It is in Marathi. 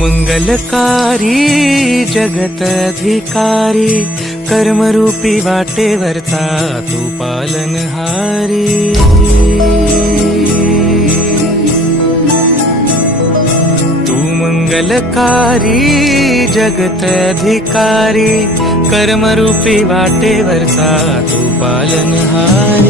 मंगलकारी जगत अधिकारी कर्मरूपी वाटेवरचा तू पालनहारी। तू मंगलकारी जगत अधिकारी कर्मरूपी वाटेवरचा तू पालनहारी।